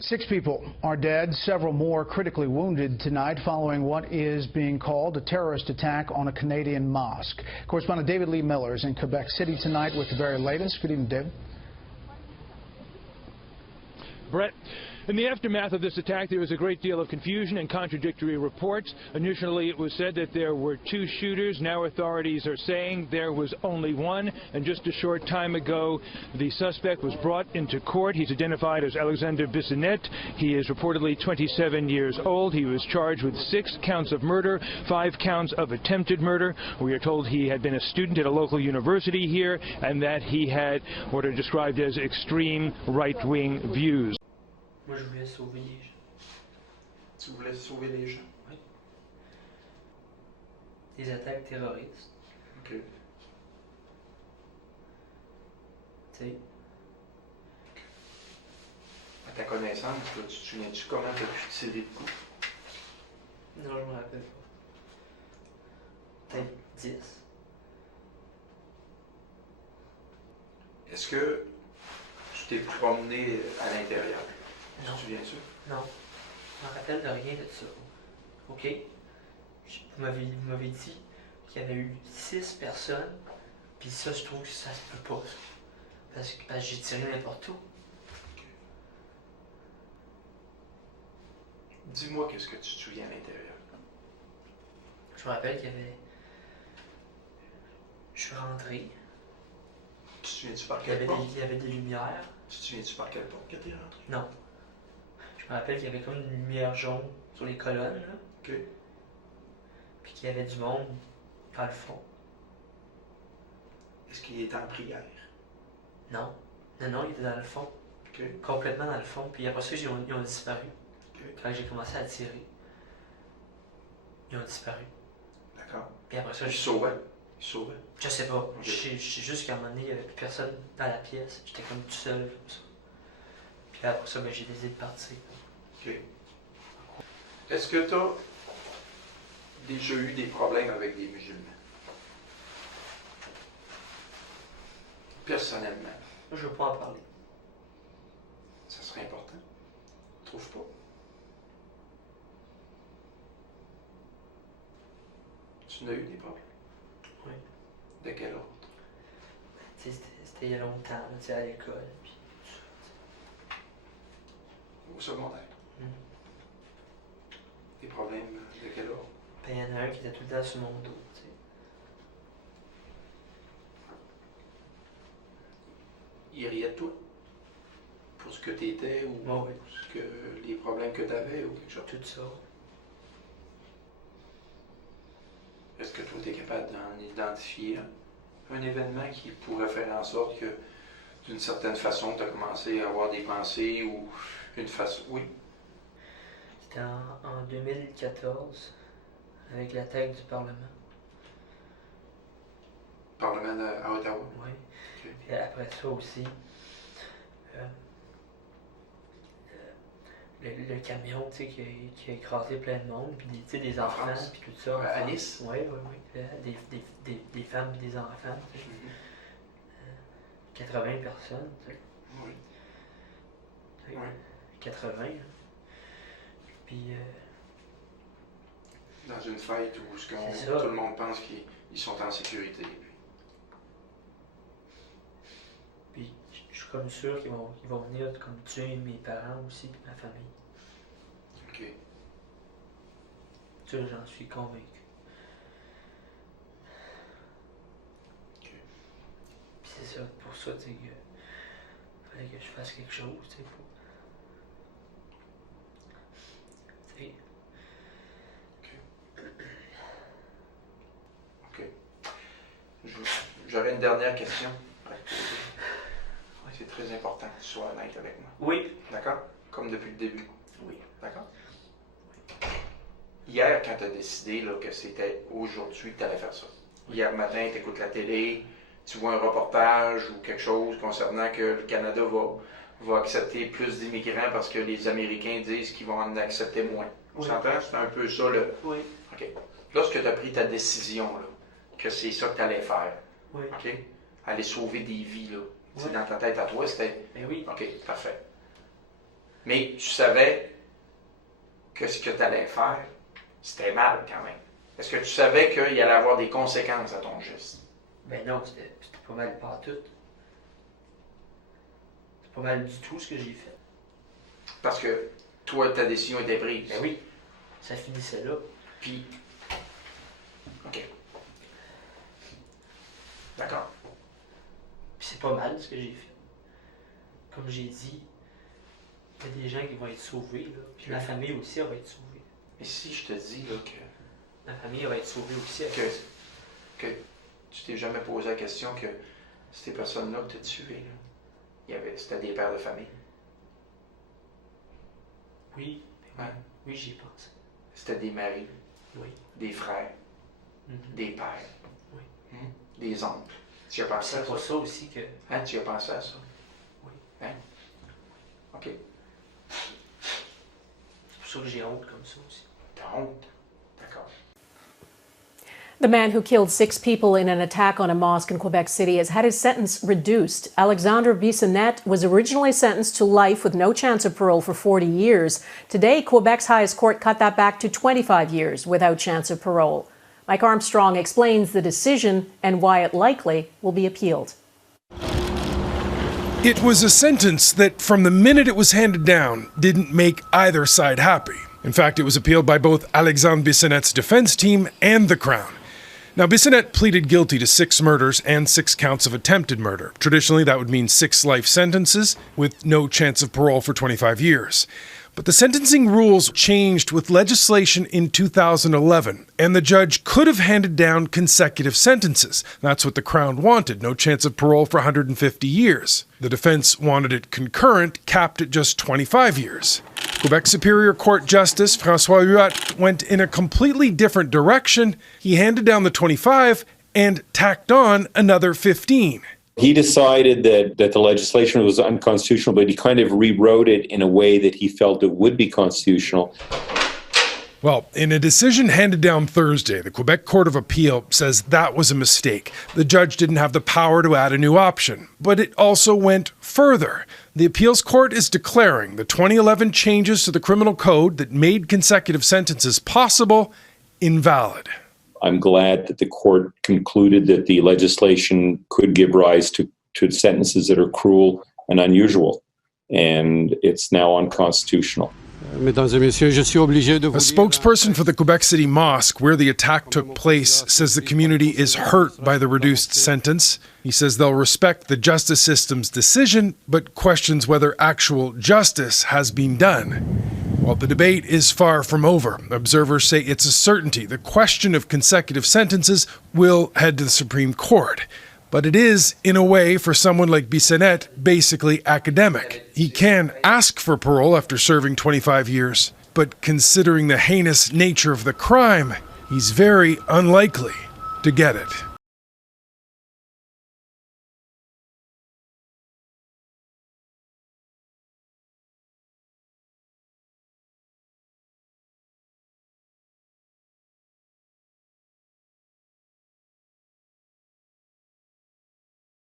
6 people are dead, several more critically wounded tonight following what is being called a terrorist attack on a Canadian mosque. Correspondent David Lee Miller is in Quebec City tonight with the very latest. Good evening, David. Brett, in the aftermath of this attack, there was a great deal of confusion and contradictory reports. Initially, it was said that there were 2 shooters. Now authorities are saying there was only one. And just a short time ago, the suspect was brought into court. He's identified as Alexandre Bissonnette. He is reportedly 27 years old. He was charged with 6 counts of murder, 5 counts of attempted murder. We are told he had been a student at a local university here and that he had what are described as extreme right-wing views. Moi, je voulais sauver les gens. Tu voulais sauver les gens? Oui. Des attaques terroristes. OK. Tu sais. À ta connaissance, toi, tu te souviens-tu comment tu as pu tirer le coup? Non, je me rappelle pas. Peut-être 10. Est-ce que tu t'es promené à l'intérieur? Non. Tu te souviens-tu? Non. Je me rappelle de rien de ça. OK? Vous m'avez dit qu'il y avait eu 6 personnes, puis ça, je trouve que ça se peut pas. Parce que j'ai tiré n'importe où. Dis-moi qu'est-ce que tu te souviens à l'intérieur. Je me rappelle qu'il y avait... Je suis rentré. Tu te souviens-tu par Il y quelle avait porte? il y avait des lumières. Tu te souviens-tu par quelle porte que t'es rentré? Non. Je me rappelle qu'il y avait comme une lumière jaune sur les colonnes, là. OK. Puis qu'il y avait du monde dans le fond. Est-ce qu'il était en prière? Non. Non, il était dans le fond. OK. Complètement dans le fond. Puis après ça, ils ont disparu. OK. Quand j'ai commencé à tirer, ils ont disparu. D'accord. Puis après ça, Ils sauvaient? Ils sauvaient? je sais pas. OK. Je sais juste qu'à un moment donné, il n'y avait plus personne dans la pièce. J'étais comme tout seul, comme ça. Puis après ça, j'ai décidé de partir. OK. Est-ce que tu as déjà eu des problèmes avec des musulmans? Personnellement, Moi, je veux pas en parler. ça serait important. Tu trouves pas? Tu n'as eu des problèmes? Oui. De quel ordre? Tu sais, c'était il y a longtemps, là, tu sais, à l'école. Puis Au secondaire? Des problèmes de quel ordre? ben, il y en a un qui était tout le temps sur mon dos, tu sais. Il riait de toi? Pour ce que tu étais ou Moi, oui. ce que, les problèmes que tu avais ou quelque chose? Tout ça. Est-ce que toi, tu es capable d'en identifier un événement qui pourrait faire en sorte que, d'une certaine façon, tu as commencé à avoir des pensées ou une façon... Oui? C'était en 2014, avec l'attaque du Parlement. Parlement à Ottawa? Oui. OK. Puis après ça aussi, le camion, tu sais, qui a écrasé plein de monde, puis tu sais, des En enfants, France? puis tout ça. en À France. Nice? Oui. Des femmes, des enfants, tu sais. 80 personnes, tu sais. Oui. Oui. Oui. 80. Hein. Puis, Dans une fête où tout C'est ça. le monde pense qu'ils sont en sécurité. puis je suis comme sûr qu'ils vont venir comme tuer mes parents aussi, puis ma famille. OK. Ça, j'en suis convaincu. OK. Puis c'est ça, pour ça, tu sais, que fallait que je fasse quelque chose, tu sais, pour... Tu sais, OK. J'aurais une dernière question à te poser. C'est très important que tu sois honnête avec moi. oui. D'accord? Comme depuis le début. Oui. D'accord? Hier, quand tu as décidé là, que c'était aujourd'hui que tu allais faire ça, hier matin, tu écoutes la télé, tu vois un reportage ou quelque chose concernant que le Canada va accepter plus d'immigrants parce que les Américains disent qu'ils vont en accepter moins. Tu Oui. s'entend? C'est un peu ça le. Oui. OK. Lorsque tu as pris ta décision, là, que c'est ça que tu allais faire, Oui. OK? Aller sauver des vies, là. Oui. Dans ta tête à toi, c'était. Ben oui. OK, parfait. Mais tu savais que ce que tu allais faire, c'était mal quand même. Est-ce que tu savais qu'il allait avoir des conséquences à ton geste? Ben non, c'était pas mal partout. C'est pas mal du tout ce que j'ai fait. Parce que toi, ta décision était prise. Ben oui, ça finissait là. Puis, OK. D'accord. Puis c'est pas mal ce que j'ai fait. Comme j'ai dit, il y a des gens qui vont être sauvés, là. Puis ma famille aussi, elle va être sauvée. Mais si je te dis là, que Ma famille, elle va être sauvée aussi. que tu t'es jamais posé la question que ces personnes-là que tu as tuées, là, c'était des pères de famille. Oui, Hein? oui, j'y pense. C'était des maris, Oui. des frères, des pères, Oui. des oncles. Tu as pensé à C'est ça? pour ça aussi que... Hein, tu as pensé à ça? Oui. Hein? OK. C'est pour ça que j'ai honte comme ça aussi. T'as honte? D'accord. The man who killed 6 people in an attack on a mosque in Quebec City has had his sentence reduced. Alexandre Bissonnette was originally sentenced to life with no chance of parole for 40 years. Today, Quebec's highest court cut that back to 25 years without chance of parole. Mike Armstrong explains the decision and why it likely will be appealed. It was a sentence that, from the minute it was handed down, didn't make either side happy. In fact, it was appealed by both Alexandre Bissonnette's defense team and the Crown. Now, Bissonnette pleaded guilty to 6 murders and 6 counts of attempted murder. Traditionally, that would mean 6 life sentences with no chance of parole for 25 years. But the sentencing rules changed with legislation in 2011, and the judge could have handed down consecutive sentences. That's what the Crown wanted, no chance of parole for 150 years. The defense wanted it concurrent, capped at just 25 years. Quebec Superior Court Justice François Huot went in a completely different direction. He handed down the 25 and tacked on another 15. He decided that the legislation was unconstitutional, but he kind of rewrote it in a way that he felt it would be constitutional. Well, in a decision handed down Thursday, the Quebec Court of Appeal says that was a mistake. The judge didn't have the power to add a new option, but it also went further. The appeals court is declaring the 2011 changes to the criminal code that made consecutive sentences possible invalid. I'm glad that the court concluded that the legislation could give rise to sentences that are cruel and unusual, and it's now unconstitutional. A spokesperson for the Quebec City Mosque, where the attack took place, says the community is hurt by the reduced sentence. He says they'll respect the justice system's decision, but questions whether actual justice has been done. While the debate is far from over, observers say it's a certainty the question of consecutive sentences will head to the Supreme Court. But it is, in a way, for someone like Bissonnette, basically academic. He can ask for parole after serving 25 years, but considering the heinous nature of the crime, he's very unlikely to get it.